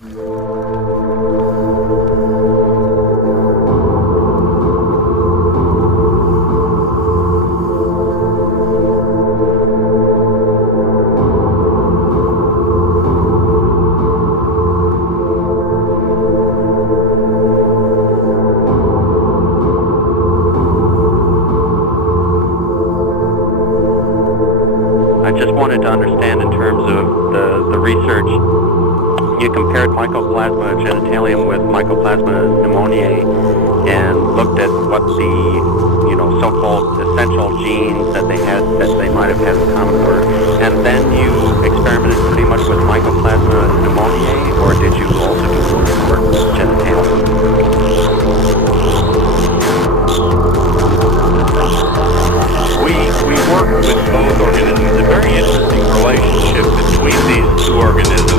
I just wanted to understand in terms of the research, you compared Mycoplasma genitalium with Mycoplasma pneumoniae and looked at what the, so-called essential genes that they might have had in common were, and then you experimented pretty much with Mycoplasma pneumoniae, or did you also do work with genitalium? We work with both organisms. A very interesting relationship between these two organisms.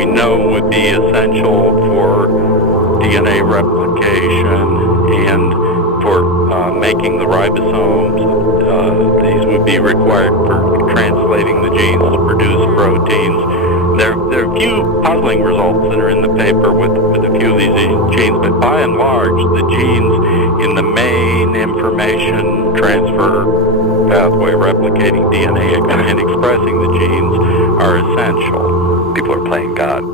we know would be essential for DNA replication and for making the ribosomes. These would be required for translating the genes to produce proteins. There are a few puzzling results that are in the paper with a few of these genes, but by and large, the genes in the main information transfer pathway replicating DNA and expressing the genes are essential. People are playing God.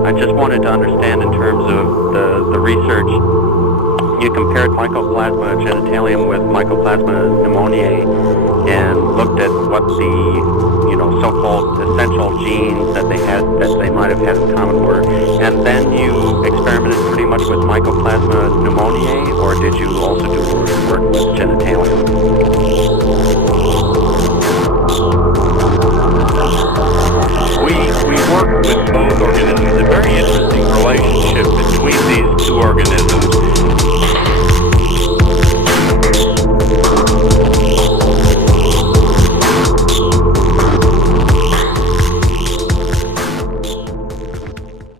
I just wanted to understand in terms of the research, you compared Mycoplasma genitalium with Mycoplasma pneumoniae and looked at what the, so-called essential genes that they might have had in common were, and then you experimented pretty much with Mycoplasma pneumoniae, or did you also do work with genitalium? We work with both organisms. A very interesting relationship between these